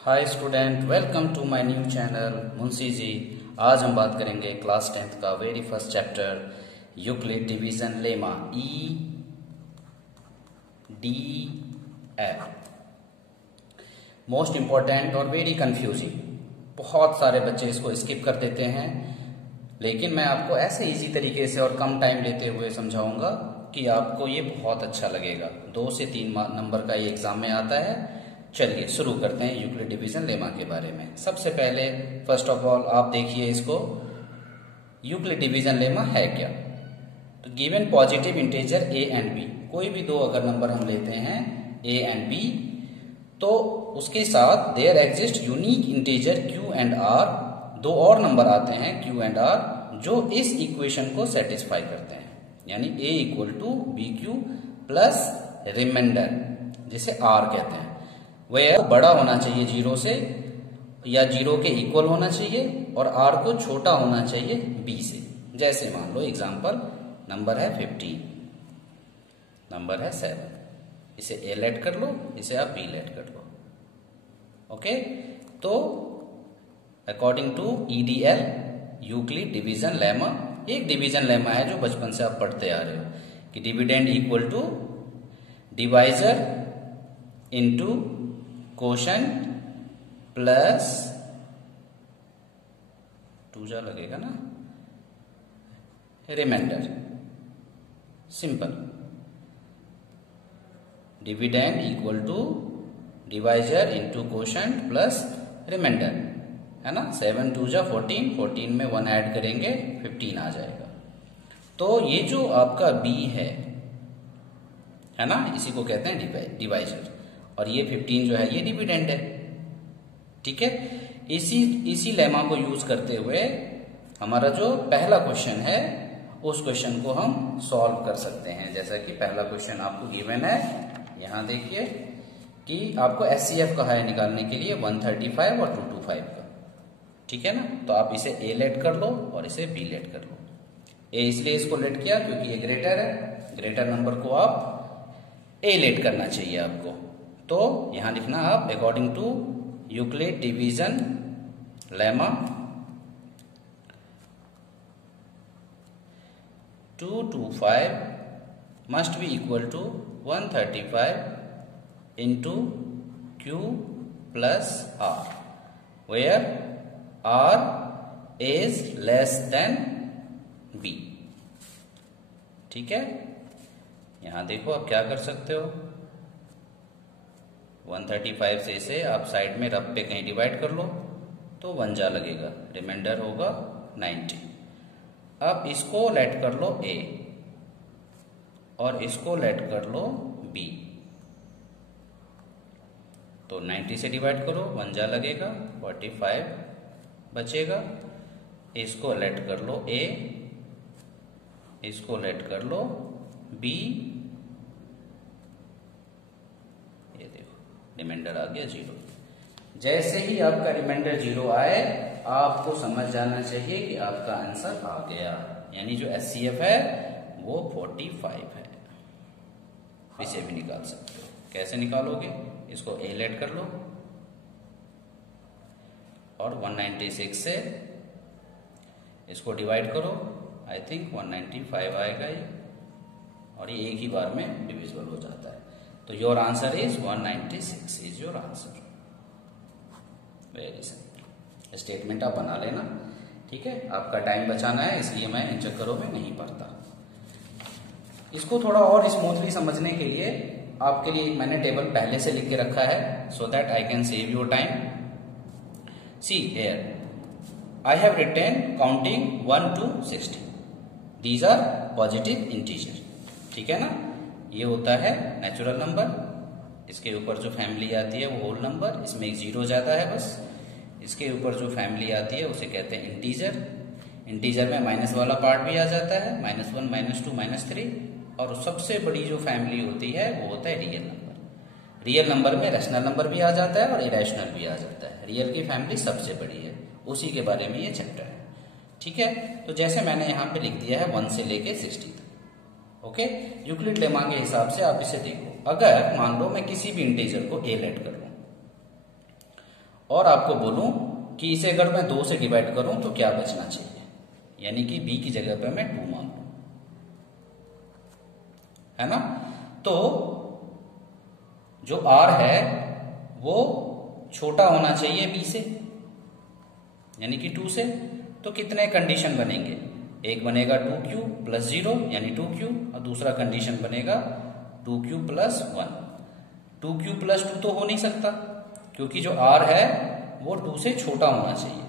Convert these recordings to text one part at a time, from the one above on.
Hi student, welcome to my new channel Munshi ji. आज हम बात करेंगे क्लास 10th का very first chapter Euclid division lemma EDF। Most important और वेरी कंफ्यूजिंग। बहुत सारे बच्चे इसको स्किप कर देते हैं, लेकिन मैं आपको ऐसे इजी तरीके से और कम टाइम लेते हुए समझाऊंगा कि आपको ये बहुत अच्छा लगेगा। 2 से 3 नंबर का ये एग्जाम में आता है। चलिए शुरू करते हैं यूक्लिड डिवीजन लेमा के बारे में। सबसे पहले फर्स्ट ऑफ ऑल आप देखिए इसको, यूक्लिड डिवीजन लेमा है क्या। तो given positive integer a and b, कोई भी दो अगर नंबर हम लेते हैं a एंड b, तो उसके साथ there exist unique integer q and r, दो और नंबर आते हैं q एंड r जो इस इक्वेशन को सेटिस्फाई करते हैं, यानी a equal to b q plus remainder जिसे r कहते हैं। वह बड़ा होना चाहिए 0 से या 0 के इक्वल होना चाहिए और r को छोटा होना चाहिए b से। जैसे मान लो एग्जांपल, नंबर है 15, नंबर है 7, इसे a लेट कर लो, इसे आप b लेट कर लो। ओके, तो according to EDL Euclid division lemma, एक डिवीजन लेमा है जो बचपन से आप पढ़ते आ रहे हो कि dividend equal to divisor into quotient plus टूजा लगेगा ना, remainder. Simple, dividend equal to divisor into quotient plus remainder, है ना। 7 टूजा 14, 14 में 1 ऐड करेंगे 15 आ जाएगा। तो ये जो आपका b है ना, इसी को कहते हैं डिवाइजर, और ये 15 जो है ये डिविडेंड है। ठीक है, इसी लेमा को यूज करते हुए हमारा जो पहला क्वेश्चन है उस क्वेश्चन को हम सॉल्व कर सकते हैं। जैसा कि पहला क्वेश्चन आपको गिवन है, यहां देखिए कि आपको SCF कहा है निकालने के लिए 135 और 225 का। ठीक है ना, तो आप इसे a लेट कर लो और इसे b लेट कर लो। a इसलिए इसको लेट किया क्योंकि ये ग्रेटर है, ग्रेटर नंबर को आप a लेट करना चाहिए आपको। तो यहां लिखना आप according to Euclid division lemma 225 must be equal to 135 into q plus r, where r is less than b। ठीक है, यहां देखो आप क्या कर सकते हो, 135 से इसे आप साइड में रफ पे कहीं डिवाइड कर लो तो 1 जा लगेगा, रिमाइंडर होगा 90। अब इसको लेट कर लो a और इसको लेट कर लो b, तो 90 से डिवाइड करो 1 जा लगेगा, 45 बचेगा। इसको लेट कर लो a, इसको लेट कर लो b, रिमाइंडर आ गया 0। जैसे ही आपका रिमाइंडर 0 आए आपको समझ जाना चाहिए कि आपका आंसर आ गया, यानी जो SCF है वो 45 है। इसे भी निकाल सकते हो। कैसे निकालोगे, इसको a लेट कर लो और 196 से इसको डिवाइड करो, आई थिंक 195 आएगा ये, और ये एक ही बार में डिविजिबल हो जाता है। तो your answer is 196 is your answer. Very simple, statement आप बना लेना। ठीक है, आपका टाइम बचाना है इसलिए मैं इन चक्करों में नहीं पढ़ता। इसको थोड़ा और स्मूथली समझने के लिए आपके लिए मैंने टेबल पहले से लिख के रखा है, so that I can save your time. See here I have written counting 1 to 60, these are positive integer. ठीक है ना, ये होता है नेचुरल नंबर, इसके ऊपर जो फैमिली आती है वो होल नंबर, इसमें एक 0 जाता है बस। इसके ऊपर जो फैमिली आती है उसे कहते हैं इंटीजर। इंटीजर में माइनस वाला पार्ट भी आ जाता है, -1, -2, -3, और सबसे बड़ी जो फैमिली होती है वो होता है रियल नंबर। रियल नंबर में रैशनल नंबर भी आ जाता है और इरेशनल भी आ जाता है। रियल की फैमिली सबसे बड़ी है, उसी के बारे में ये चैप्टर है। ठीक है, तो जैसे मैंने यहाँ पे लिख दिया है 1 से लेके 60 तक। ओके, यूक्लिड लेमा के हिसाब से आप इसे देखो। अगर मान लो मैं किसी भी इंटीजर को a लेट कर लूं और आपको बोलूं कि इसे अगर मैं 2 से डिवाइड करूं तो क्या बचना चाहिए, यानी कि b की जगह पे मैं 2 मान लूं, है ना। तो जो r है वो छोटा होना चाहिए b से, यानी कि 2 से। तो कितने कंडीशन बनेंगे, एक बनेगा 2q प्लस 0 यानी 2q, और दूसरा कंडीशन बनेगा 2q प्लस 1। 2q प्लस 2 तो हो नहीं सकता, क्योंकि जो r है वो 2 से छोटा होना चाहिए,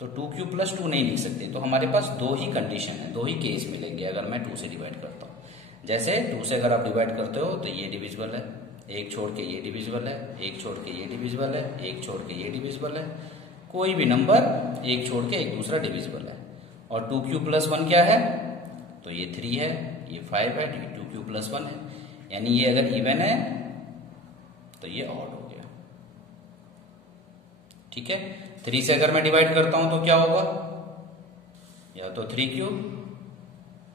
तो 2q प्लस 2 नहीं लिख सकते। तो हमारे पास 2 ही कंडीशन है, 2 ही केस मिलेंगे अगर मैं 2 से डिवाइड करता हूं। जैसे 2 से अगर आप डिवाइड करते हो तो ये डिविजिबल है, एक छोड़ के ये डिविजिबल है, एक छोड़ के ये डिविजिबल है, एक छोड़ के ये डिविजिबल है, कोई भी नंबर एक छोड़ के एक दूसरा डिविजिबल है। और 2q प्लस 1 क्या है, तो ये 3 है, ये 5 है, ये 2q प्लस 1 है, यानी ये अगर इवन है तो ये ऑड हो गया। ठीक है, 3 से अगर मैं डिवाइड करता हूं तो क्या होगा, या तो 3q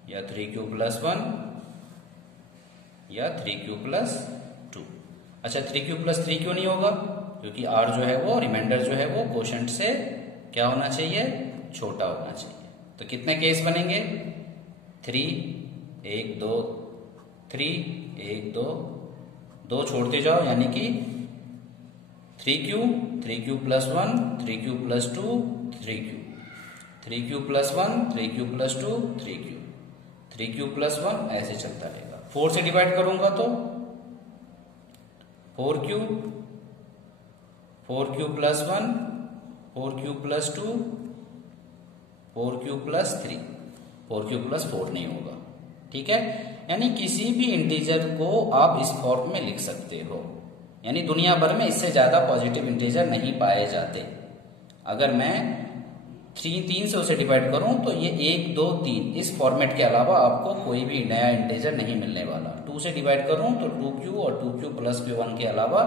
या 3q प्लस 1 या 3q प्लस 2। अच्छा, 3q प्लस 3 क्यों नहीं होगा, क्योंकि r जो है वो रिमाइंडर जो है वो कोशेंट से क्या होना चाहिए, छोटा होना चाहिए। तो कितने केस बनेंगे, 3 1 2 3 1 2 2 छोड़ते जाओ, यानी कि 3q plus 1 3q plus 2 3q plus 1 3q plus 2 3q plus 1, ऐसे चलता रहेगा। 4 से डिवाइड करूंगा तो 4q plus 1 4q plus 2 4q plus 3, 4q plus 4 नहीं होगा। ठीक है, यानी किसी भी इंटीजर को आप इस फॉर्म में लिख सकते हो, यानी दुनिया भर में इससे ज्यादा पॉजिटिव इंटीजर नहीं पाए जाते। अगर मैं 3 से उसे डिवाइड करूं तो ये 1 2 3 इस फॉर्मेट के अलावा आपको कोई भी नया इंटीजर नहीं मिलने वाला। 2 से डिवाइड करूं तो 2q और 2q प्लस 1 के अलावा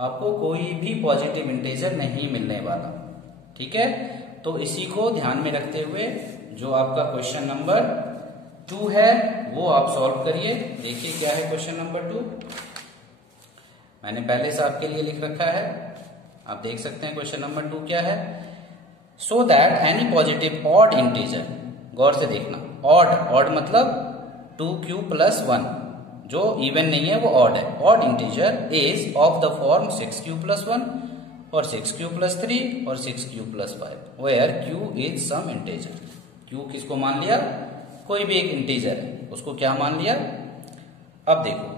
आपको कोई भी पॉजिटिव इंटीजर नहीं मिलने वाला। ठीक है, तो इसी को ध्यान में रखते हुए जो आपका क्वेश्चन नंबर 2 है वो आप सॉल्व करिए। देखिए क्या है क्वेश्चन नंबर 2, मैंने पहले से आपके लिए लिख रखा है, आप देख सकते हैं क्वेश्चन नंबर 2 क्या है। So that any positive odd integer, गौर से देखना, ऑड मतलब 2q प्लस 1, जो इवन नहीं है वो ऑड है। Odd integer is of the form 6q plus 1 और 6q प्लस 3 और 6q plus 5 where q is some integer. q किसको मान लिया, कोई भी एक इंटीजर है उसको क्या मान लिया। अब देखो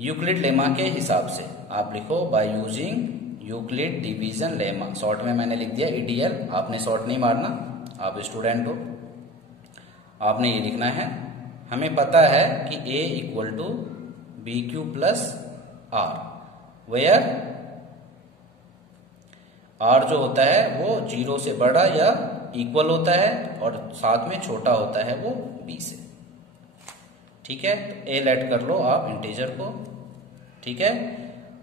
यूक्लिड लेमा के हिसाब से आप लिखो by using Euclid division lemma, short में मैंने लिख दिया ईडीएल, आपने शॉर्ट नहीं मारना, आप स्टूडेंट हो, आपने ये लिखना है। हमें पता है कि a equal to b q plus r, where r जो होता है वो 0 से बड़ा या इक्वल होता है और साथ में छोटा होता है वो b से। ठीक है, तो a लेट कर लो आप इंटीजर को, ठीक है,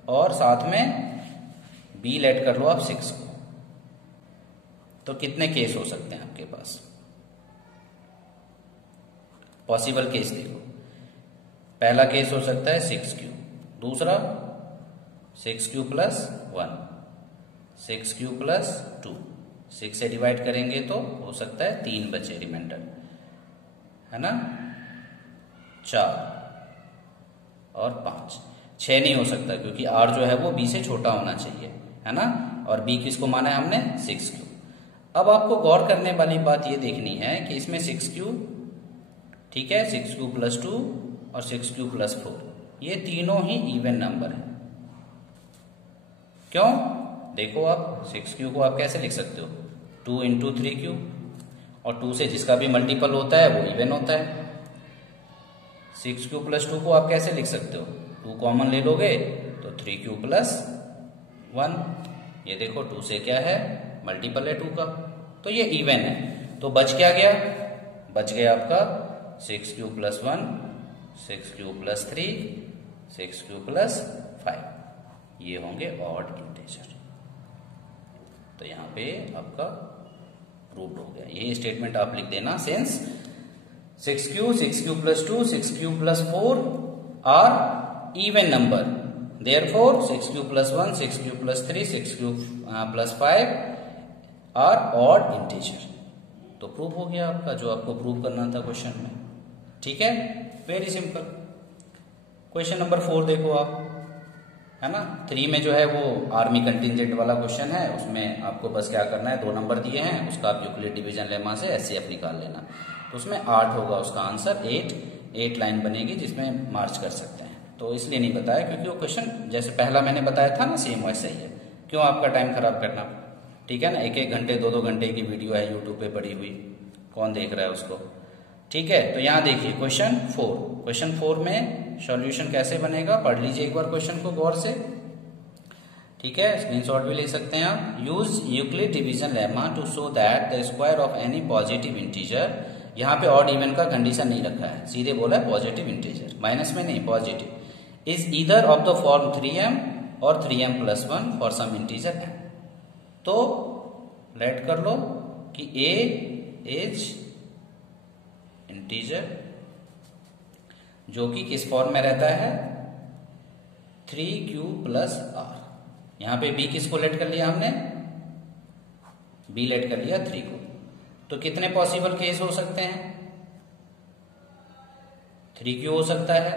और साथ में b लेट कर लो आप 6 को। तो कितने केस हो सकते हैं आपके पास, पॉसिबल केस देखो। पहला केस हो सकता है 6q, दूसरा 6q प्लस 1, 6q प्लस 2, 6 से डिवाइड करेंगे तो हो सकता है 3 बचे रिमाइंडर, है ना, 4 और 5, 6 नहीं हो सकता क्योंकि r जो है वो b से छोटा होना चाहिए, है ना, और b किसको माना है हमने 6q। अब आपको गौर करने वाली बात ये देखनी है कि इसमें 6q, ठीक है, 6q प्लस 2 और 6q प्लस 4, ये तीनों ही इवन नंबर है। क्यों, देखो आप 6q को आप कैसे लिख सकते हो, 2 इंटू 3q, और 2 से जिसका भी मल्टीपल होता है वो इवन होता है। 6q प्लस 2 को आप कैसे लिख सकते हो, 2 कॉमन ले लोगे तो 3q प्लस 1, ये देखो 2 से क्या है मल्टीपल है 2 का, तो ये इवन है। तो बच क्या गया, बच गया आपका 6q plus 1, 6q plus 3, 6q plus 5, ये होंगे ऑड इंटीजर। तो यहाँ पे आपका प्रूव्ड हो गया, यही स्टेटमेंट आप लिख देना, since 6q plus 2, 6q plus 4 are even number, therefore 6 cube plus 1, 6 cube plus 3, 6 cube plus 5 are odd integer. तो प्रूव हो गया आपका जो आपको प्रूव करना था क्वेश्चन में। ठीक है, वेरी सिंपल। क्वेश्चन नंबर 4 देखो आप, है ना। 3 में जो है वो आर्मी कंटिजेंट वाला क्वेश्चन है, उसमें आपको बस क्या करना है, 2 नंबर दिए हैं, उसका आप यूक्लिड डिवीजन लेमा से एचसीएफ निकाल लेना। तो उसमें 8 होगा उसका आंसर, 8 लाइन बनेगी जिसमें मार्च कर सकते हैं। तो इसलिए नहीं बताया क्योंकि वो क्वेश्चन जैसे पहला मैंने बताया था ना, सेम वैसा ही है। क्यों आपका टाइम खराब करना, ठीक है ना। 1-1 घंटे 2-2 घंटे की वीडियो है यूट्यूब पे पड़ी हुई, कौन देख रहा है उसको। ठीक है, तो यहाँ देखिए क्वेश्चन 4। क्वेश्चन 4 में सॉल्यूशन कैसे बनेगा, पढ़ लीजिए एक बार क्वेश्चन को गौर से। ठीक है, स्क्रीनशॉट भी ले सकते हैं आप। Use Euclid division lemma to show that the square of any positive integer, यहाँ पे ऑड इवन का कंडीशन नहीं रखा है, सीधे बोला है पॉजिटिव इंटीजर, माइनस में नहीं, positive, is either of the form 3m और 3m plus 1 for some integer m। तो लेट कर लो कि a इज इंटीजर जो कि किस फॉर्म में रहता है, 3q प्लस r। यहां पे b किसको लेट कर लिया हमने, b लेट कर लिया 3 को। तो कितने पॉसिबल केस हो सकते हैं, 3q हो सकता है,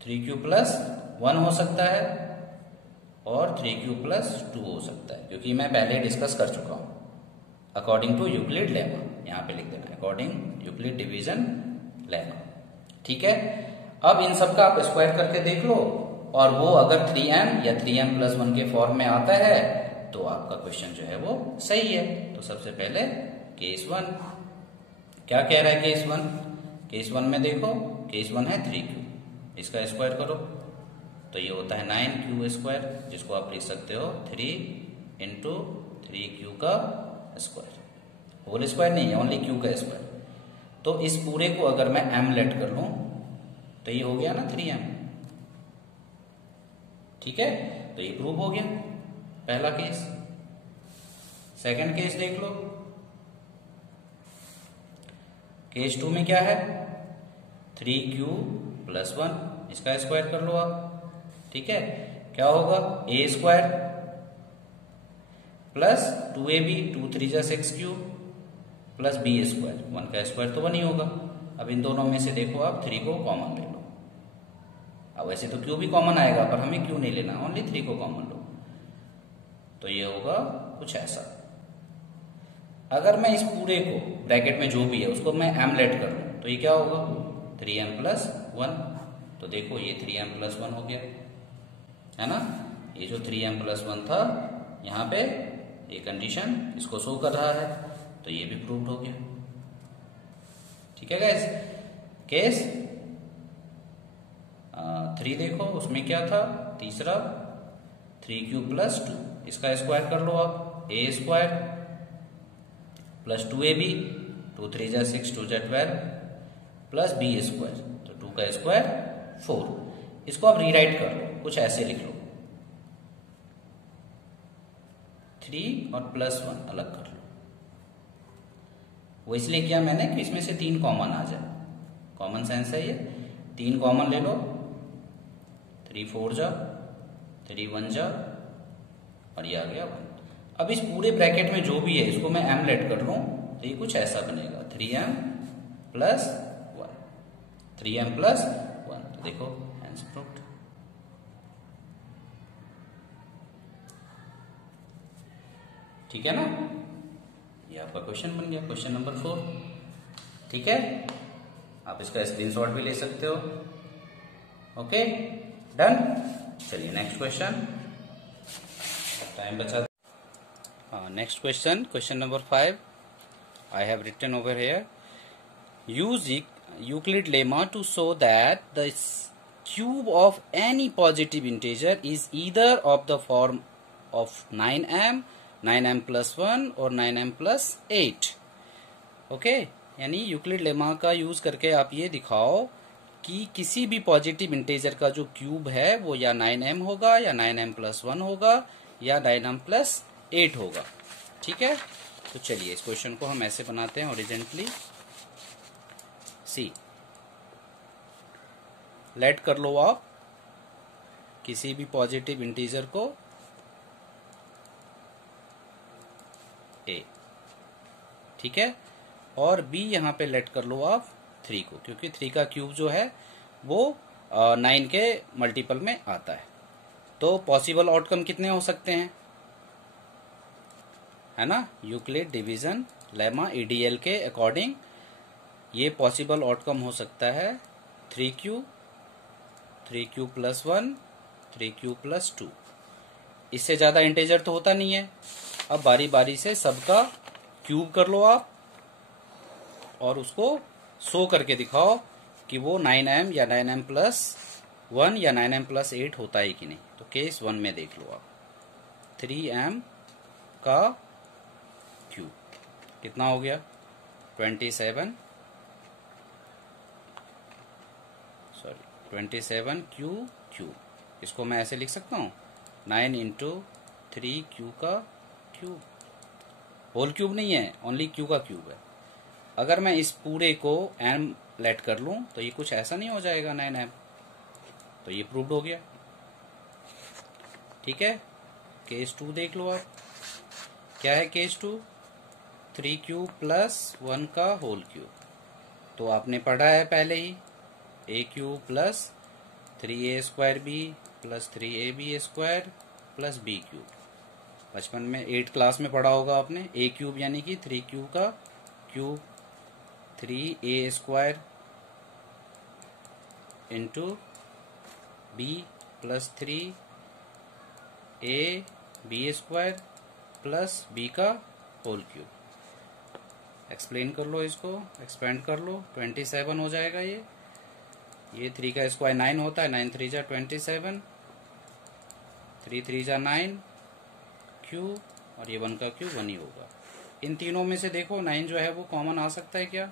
3q प्लस 1 हो सकता है और 3q प्लस 2 हो सकता है, क्योंकि मैं पहले डिस्कस कर चुका हूं अकॉर्डिंग टू यूक्लिड लेमा। यहां पे लिख देना अकॉर्डिंग यूक्लिड डिवीजन लेमा। ठीक है, अब इन सब का आप स्क्वायर करके देख लो, और वो अगर 3m या 3m प्लस 1 के फॉर्म में आता है तो आपका क्वेश्चन जो है वो सही है। तो सबसे पहले केस 1 क्या कह रहा है, केस 1 में देखो, केस 1 है 3q, इसका स्क्वायर करो तो ये होता है 9q स्क्वायर, जिसको आप लिख सकते हो 3 इंटू 3q का स्क्वायर, होल स्क्वायर नहीं है, ओनली q का स्क्वायर। तो इस पूरे को अगर मैं m लेट कर लूं तो ये हो गया ना 3m। ठीक है, तो ये प्रूव हो गया पहला केस। सेकंड केस देख लो, केस 2 में क्या है, 3q प्लस 1, इसका स्क्वायर कर लो आप। ठीक है, क्या होगा, a स्क्वायर प्लस 2ab, 2 3 जा 6q प्लस b स्क्वायर, 1 का स्क्वायर तो 1 ही होगा। अब इन दोनों में से देखो आप 3 को कॉमन ले लो। अब वैसे तो q भी कॉमन आएगा, पर हमें q नहीं लेना, ओनली 3 को कॉमन लो। तो ये होगा कुछ ऐसा। अगर मैं इस पूरे को ब्रैकेट में जो भी है उसको मैं m लेट कर लूं तो ये क्या होगा, 3m प्लस 1। तो देखो ये 3m प्लस 1 हो गया, है ना। ये जो 3m प्लस 1 था यहाँ पे ये कंडीशन इसको शो कर रहा है, तो ये भी प्रूव्ड हो गया। ठीक है गाइस, केस 3 देखो, उसमें क्या था, तीसरा 3q प्लस 2, इसका स्क्वायर कर लो आप, a स्क्वायर प्लस 2ab, 2 3 जा 6, 2 जा 12 प्लस b स्क्वायर, तो 2 का स्क्वायर 4। इसको आप रीराइट कर लो, कुछ ऐसे लिख लो, 3 और प्लस 1 अलग कर लो। वो इसलिए किया मैंने कि इसमें से 3 कॉमन आ जाए, कॉमन सेंस है ये। 3 कॉमन ले लो, 3 4 जा, 3 1 जा, और ये आ गया 1। अब इस पूरे ब्रैकेट में जो भी है इसको मैं m लेट कर लूं तो ये कुछ ऐसा बनेगा, 3m प्लस 1, 3m प्लस 1। तो देखो आंसर प्रूव्ड। ठीक है ना, ये आपका क्वेश्चन बन गया, क्वेश्चन नंबर 4। ठीक है, आप इसका स्क्रीनशॉट भी ले सकते हो। Okay, done. चलिए नेक्स्ट क्वेश्चन, टाइम बचा। Next question, question number 5 I have written over here. Use Euclid lemma to show that the cube of any positive integer is either of the form of 9m, 9m plus 1 और 9m plus 8। Okay, यानी Euclid lemma का use करके आप ये दिखाओ कि किसी भी पॉजिटिव इंटीजर का जो क्यूब है वो या 9m होगा, या 9m प्लस 1 होगा, या 9m प्लस 8 होगा। ठीक है, तो चलिए इस क्वेश्चन को हम ऐसे बनाते हैं ओरिजिनली। सी लेट कर लो आप किसी भी पॉजिटिव इंटीजर को a, ठीक है। और b यहाँ पे लेट कर लो आप 3 को, क्योंकि 3 का क्यूब जो है वो 9 के मल्टीपल में आता है। तो पॉसिबल आउटकम कितने हो सकते हैं, है ना, यूक्लिड डिवीजन लेमा EDL के अकॉर्डिंग ये पॉसिबल आउटकम हो सकता है 3q, 3q + 1, 3q + 2। इससे ज्यादा इंटीजर तो होता नहीं है। अब बारी बारी से सबका क्यूब कर लो आप और उसको शो करके दिखाओ कि वो 9m या 9m + 1 या 9m + 8 होता है कि नहीं। तो केस 1 में देख लो आप, 3m का क्यूब कितना हो गया, 27 क्यूब। इसको मैं ऐसे लिख सकता हूँ 9 × 3q का क्यूब, होल क्यूब नहीं है, ओनली q का क्यूब है। अगर मैं इस पूरे को m लेट कर लूं तो ये कुछ ऐसा नहीं हो जाएगा 9m, तो ये प्रूव्ड हो गया, ठीक है। केस 2 देख लो आप, क्या है केस 2, 3q + 1 का होल क्यूब। तो आपने पढ़ा है पहले ही, a³ + 3a² + 3ab² + b³। बचपन में 8 क्लास में पढ़ा होगा आपने। a³ यानी कि 3q का cube, 3a² into b + 3ab² + b का होल क्यूब। एक्सप्लेन कर लो, इसको एक्सपेंड कर लो, 27 हो जाएगा। ये 3 का स्क्वायर 9 होता है, 9 × 3 = 27, 3 × 3 = 9 क्यूब, और ये 1 का क्यूब 1 ही होगा। इन तीनों में से देखो 9 जो है वो कॉमन आ सकता है क्या,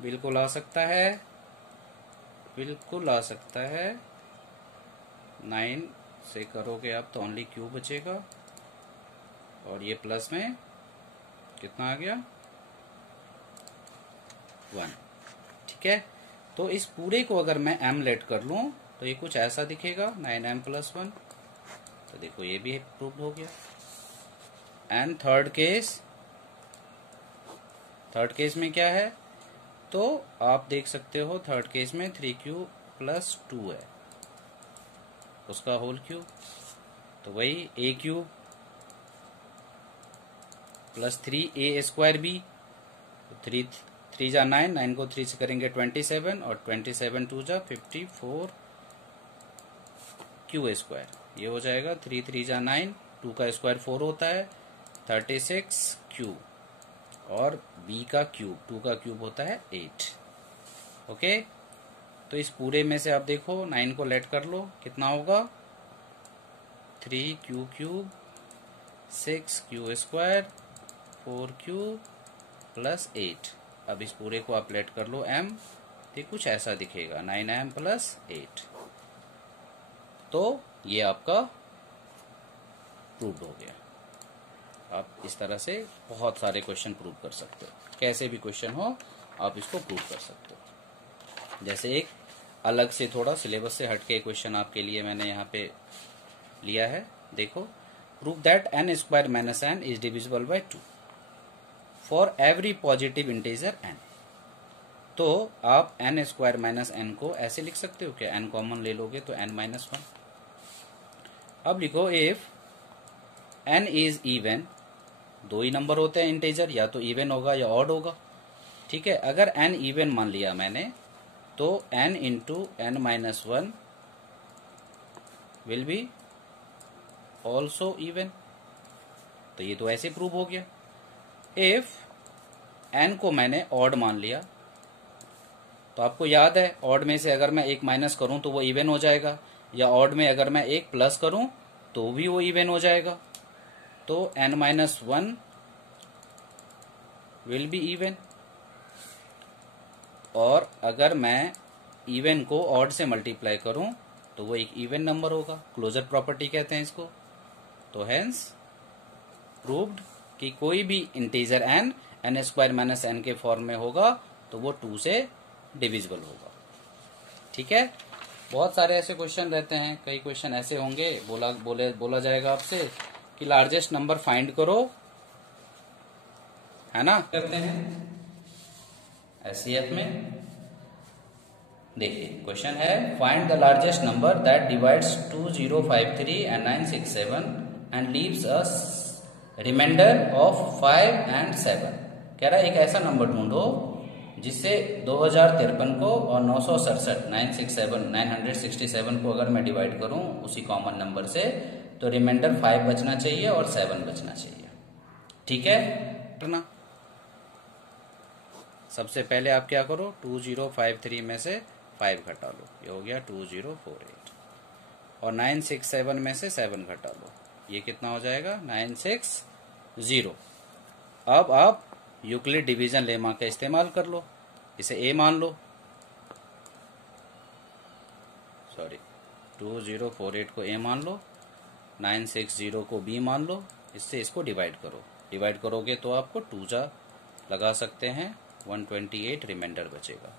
बिल्कुल आ सकता है, बिल्कुल आ सकता है। 9 से करोगे आप तो ओनली क्यूब बचेगा, और ये प्लस में कितना आ गया, 1, ठीक है। तो इस पूरे को अगर मैं m लेट कर लूं तो ये कुछ ऐसा दिखेगा, 9m + 1। तो देखो ये भी प्रूव हो गया। एंड थर्ड केस में क्या है, तो आप देख सकते हो थर्ड केस में 3q + 2 है, उसका होल क्यूब। तो वही a³ + 3a² 3 3 × 9, 9 को 3 से करेंगे 27, और 27 × 2 = 54 q²। ये हो जाएगा 3 × 3 = 9, 2 का स्क्वायर 4 होता है, 36 q, और b का क्यूब, 2 का क्यूब होता है 8। ओके, तो इस पूरे में से आप देखो 9 को लेट कर लो, कितना होगा, 3q³ 6q², 4q + 8। अब इस पूरे को आप लेट कर लो m, तो कुछ ऐसा दिखेगा, 9m + 8। तो ये आपका प्रूव्ड हो गया। आप इस तरह से बहुत सारे क्वेश्चन प्रूव कर सकते हो, कैसे भी क्वेश्चन हो आप इसको प्रूव कर सकते हो। जैसे एक अलग से थोड़ा सिलेबस से हटके क्वेश्चन आपके लिए मैंने यहाँ पे लिया है, देखो, prove that n² - n is divisible by 2 for every positive integer n। तो आप n² - n को ऐसे लिख सकते हो, क्या n कॉमन ले लोगे तो n - 1। अब लिखो if n is even, 2 he number होते हैं इंटीजर, या तो इवन होगा या ऑड होगा, ठीक है। अगर n इवन मान लिया मैंने, तो n × n - 1 will be also even. तो ये तो ऐसे प्रूव हो गया। इफ n को मैंने ऑड मान लिया, तो आपको याद है ऑड में से अगर मैं एक माइनस करूं तो वो इवन हो जाएगा, या ऑड में अगर मैं एक प्लस करूं तो भी वो इवन हो जाएगा। तो n - 1 विल बी इवन, और अगर मैं इवन को ऑड से मल्टीप्लाई करूं तो वो एक इवन नंबर होगा, क्लोजर प्रॉपर्टी कहते हैं इसको। तो हेंस प्रूव्ड कि कोई भी इंटीजर n n² - n के फॉर्म में होगा तो वो 2 से डिविजिबल होगा, ठीक है। बहुत सारे ऐसे क्वेश्चन रहते हैं, कई क्वेश्चन ऐसे होंगे बोला जाएगा आपसे कि लार्जेस्ट नंबर फाइंड करो, है ना, करते हैं एससीएफ में। देखिए क्वेश्चन है, find the largest number that divides 2053 and 967 and leaves us remainder of 5 and 7। कह रहा है एक ऐसा नंबर ढूंढो जिससे 2053 को और 967 को अगर मैं डिवाइड करूं उसी कॉमन नंबर से, तो रिमाइंडर 5 बचना चाहिए और 7 बचना चाहिए। ठीक है ना। सबसे पहले आप क्या करो, 2053 में से 5 घटा लो, ये हो गया 2048, और 967 में से 7 घटा लो, ये कितना हो जाएगा 960। अब आप यूक्लिड डिवीजन लेमा का इस्तेमाल कर लो, इसे ए मान लो, 2048 को ए मान लो, 960 को बी मान लो, इससे इसको डिवाइड करो, डिवाइड करोगे तो आपको 2 जा लगा सकते हैं, 128 रिमाइंडर बचेगा।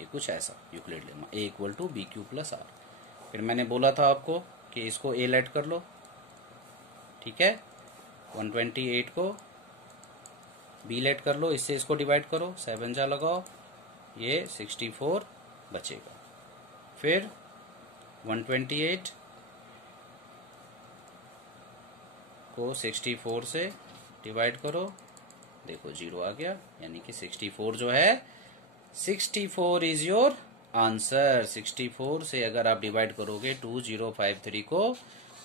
ये कुछ ऐसा Euclid lemma, a equal to b q plus r. फिर मैंने बोला था आपको कि इसको ए लेट कर लो, ठीक है, 128 को बी लेट कर लो, इससे इसको डिवाइड करो, 7 जा लगाओ, ये 64 बचेगा। फिर 128 को 64 से डिवाइड करो, देखो 0 आ गया, यानी कि 64 जो है 64 इज योर आंसर। 64 से अगर आप डिवाइड करोगे 2053 को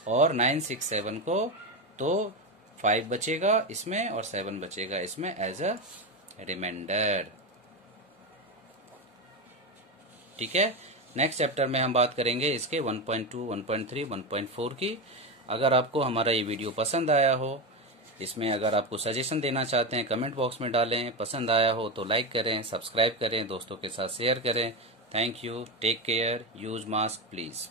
और 967 को, तो 5 बचेगा इसमें और 7 बचेगा इसमें एज अ रिमाइंडर। ठीक है, नेक्स्ट चैप्टर में हम बात करेंगे इसके 1.2, 1.3, 1.4 की। अगर आपको हमारा ये वीडियो पसंद आया हो, इसमें अगर आपको सजेशन देना चाहते हैं कमेंट बॉक्स में डालें, पसंद आया हो तो लाइक करें, सब्सक्राइब करें, दोस्तों के साथ शेयर करें। Thank you, take care, use mask please.